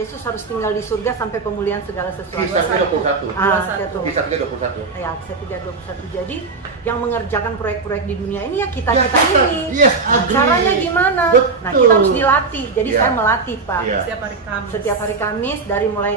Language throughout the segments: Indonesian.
Yesus harus tinggal di surga sampai pemulihan segala sesuatu. Kisah 21. Kisah 3:21. Ya, Kisah 3:21. Jadi yang mengerjakan proyek-proyek di dunia ini ya kita ini. Yes, agree. Caranya gimana? Betul. Nah, kita harus dilatih. Jadi saya melatih, Pak. Setiap hari Kamis Dari mulai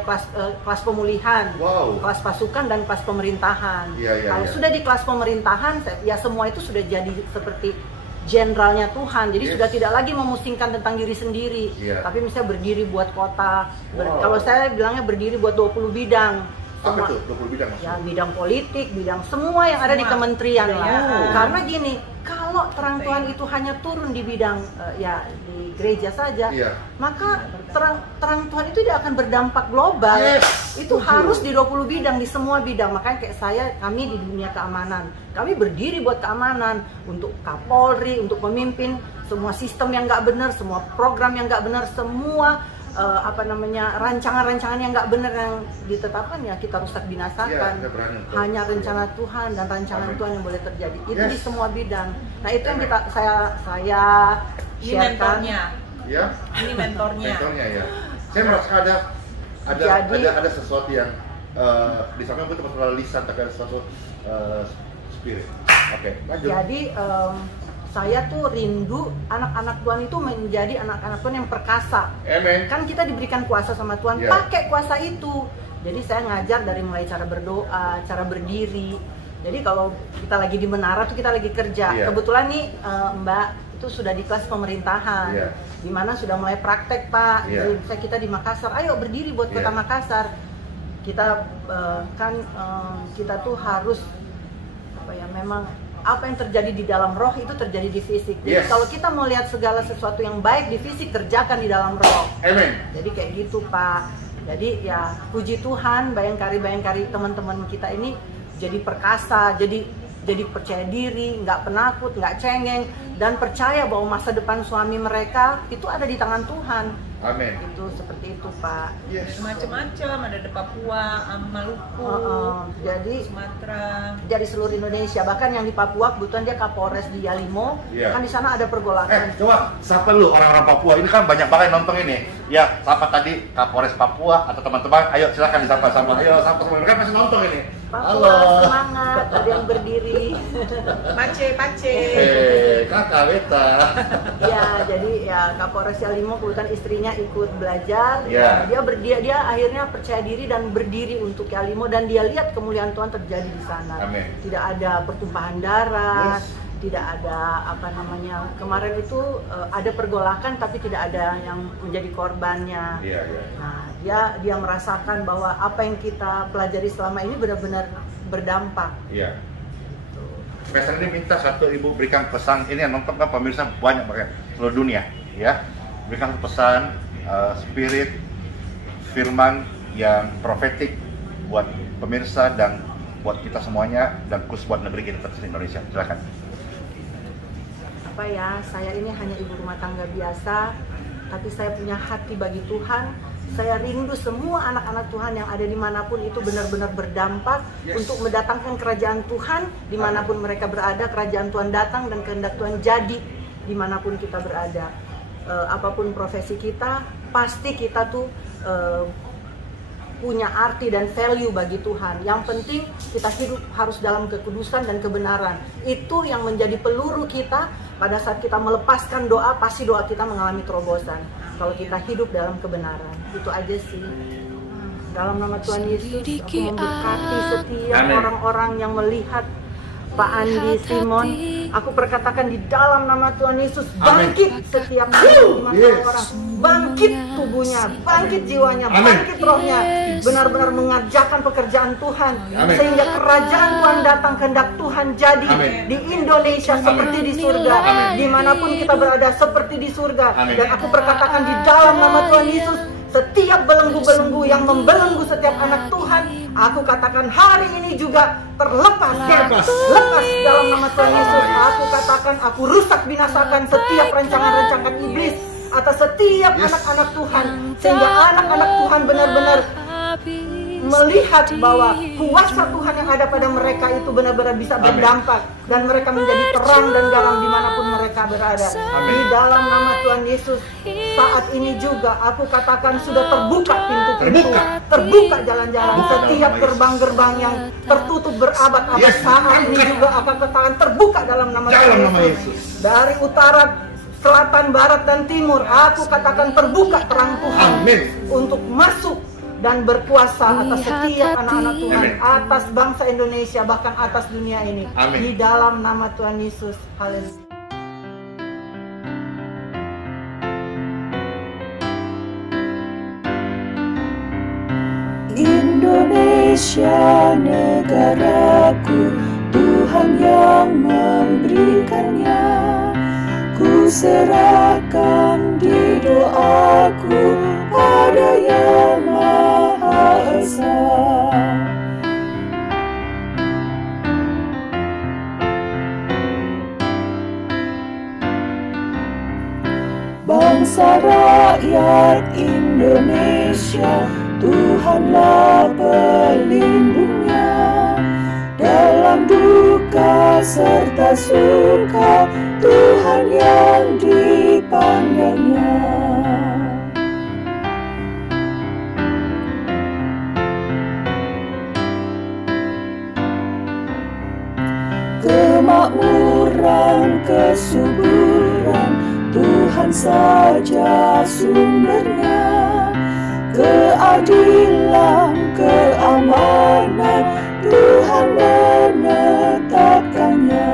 kelas pemulihan, kelas pasukan dan kelas pemerintahan. Kalau sudah di kelas pemerintahan, ya semua itu sudah jadi seperti jenderalnya Tuhan, jadi sudah tidak lagi memusingkan tentang diri sendiri, tapi misalnya berdiri buat kota. Kalau saya bilangnya berdiri buat 20 bidang. Apa itu 20 bidang maksudnya? Ya, bidang politik, bidang semua yang ada di kementerian lah. Karena gini, kalau terang Tuhan itu hanya turun di bidang ya di gereja saja, maka terang Tuhan itu tidak akan berdampak global. Itu harus di 20 bidang, di semua bidang. Makanya kayak kami di dunia keamanan, kami berdiri buat keamanan, untuk Kapolri, untuk pemimpin semua sistem yang nggak benar, semua program yang nggak benar, semua rancangan-rancangan yang nggak benar yang ditetapkan ya kita rusak binasakan. Hanya rencana Tuhan dan rancangan Tuhan yang boleh terjadi. Itu di semua bidang. Nah, itu yang saya ini mentornya. Ya. Ini mentornya. Mentornya ya. Saya merasa ada sesuatu yang di samping itu masalah lisan, tapi ada sesuatu spirit. Oke, lanjut. Jadi saya tuh rindu anak-anak Tuhan itu menjadi anak-anak Tuhan yang perkasa. Amen. Kan kita diberikan kuasa sama Tuhan, pakai kuasa itu. Jadi saya ngajar dari mulai cara berdoa, cara berdiri. Jadi kalau kita lagi di menara tuh kita lagi kerja. Kebetulan nih Mbak itu sudah di kelas pemerintahan, di mana sudah mulai praktek, Pak. Jadi misalnya kita di Makassar, ayo berdiri buat kota Makassar. Kita kita tuh harus memang apa yang terjadi di dalam roh itu terjadi di fisik. Jadi kalau kita mau lihat segala sesuatu yang baik di fisik, kerjakan di dalam roh. Amen. Jadi kayak gitu, Pak. Jadi ya puji Tuhan, bayangkari teman-teman kita ini jadi perkasa, jadi percaya diri, nggak penakut, nggak cengeng, dan percaya bahwa masa depan suami mereka itu ada di tangan Tuhan. Amin. Itu seperti itu, Pak. Macam-macam, ada di Papua, Maluku, jadi Sumatera, dari seluruh Indonesia. Bahkan yang di Papua kebetulan dia Kapolres di Yalimo, kan di sana ada pergolakan. Coba sapa lu orang-orang Papua. Ini kan banyak banget nonton ini. Ya, sapa tadi Kapolres Papua atau teman-teman. Ayo silakan disapa-sapa. Ayo sapa semua. Mereka masih nonton ini. Papua, semangat, ada yang berdiri. Pace. Kakak Beta. Ya, jadi ya Kapolres Yalimo kebetulan istrinya ikut belajar. Dia akhirnya percaya diri dan berdiri untuk Yalimo, dan dia lihat kemuliaan Tuhan terjadi di sana. Amen. Tidak ada pertumpahan darah, tidak ada kemarin itu ada pergolakan tapi tidak ada yang menjadi korbannya. Nah, dia merasakan bahwa apa yang kita pelajari selama ini benar-benar berdampak. Pastor ini minta satu ibu berikan pesan, ini yang nonton kan pemirsa banyak pakai seluruh dunia, ya. Berikan pesan spirit firman yang profetik buat pemirsa dan buat kita semuanya, dan khusus buat negeri kita di Indonesia. Silakan. Saya ini hanya ibu rumah tangga biasa, tapi saya punya hati bagi Tuhan. Saya rindu semua anak-anak Tuhan yang ada dimanapun itu benar-benar berdampak untuk mendatangkan kerajaan Tuhan dimanapun mereka berada. Kerajaan Tuhan datang dan kehendak Tuhan jadi dimanapun kita berada. Apapun profesi kita, pasti kita tuh punya arti dan value bagi Tuhan. Yang penting kita hidup harus dalam kekudusan dan kebenaran. Itu yang menjadi peluru kita pada saat kita melepaskan doa, pasti doa kita mengalami terobosan. Kalau kita hidup dalam kebenaran, itu aja sih. Dalam nama Tuhan Yesus, aku memberkati setiap orang-orang yang melihat Pak Andi Simon. Aku perkatakan di dalam nama Tuhan Yesus, bangkit setiap orang, bangkit tubuhnya, bangkit jiwanya, bangkit rohnya, benar-benar mengerjakan pekerjaan Tuhan, sehingga kerajaan Tuhan datang, kehendak Tuhan jadi di Indonesia seperti di surga, dimanapun kita berada seperti di surga. Dan aku perkatakan di dalam nama Tuhan Yesus, setiap belenggu-belenggu yang membelenggu setiap anak Tuhan, aku katakan hari ini juga terlepas, lepas dalam nama Tuhan Yesus. Aku katakan, aku rusak binasakan setiap rancangan-rancangan iblis atas setiap anak-anak Tuhan, sehingga anak-anak Tuhan benar-benar melihat bahwa kuasa Tuhan yang ada pada mereka itu benar-benar bisa berdampak, dan mereka menjadi terang dan garam dimanapun mereka berada. Di dalam nama Tuhan Yesus, saat ini juga aku katakan sudah terbuka pintu-pintu, terbuka jalan-jalan. Setiap gerbang-gerbang yang tertutup berabad-abad, saat ini juga aku katakan terbuka dalam nama Tuhan Yesus. Dari utara, selatan, barat, dan timur, aku katakan terbuka terang Tuhan untuk masuk dan berkuasa atas setiap anak-anak Tuhan, atas bangsa Indonesia, bahkan atas dunia ini. Di dalam nama Tuhan Yesus. Haleluya. Indonesia negaraku, Tuhan yang memberikannya. Ku serahkan di doaku pada Yang Maha Esa. Bangsa rakyat Indonesia, Tuhanlah pelindungnya. Dalam duka serta suka, Tuhan yang dipandangnya. Kemakmuran, kesuburan, Tuhan saja sumbernya. Keadilan, keamanan, Tuhan menetapkannya.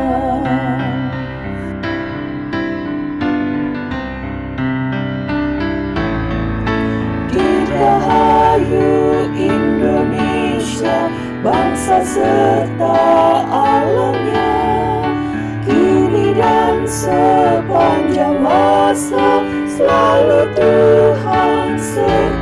Dirgahayu Indonesia, bangsa serta alamnya, kini dan sepanjang masa, selalu Tuhan sertai.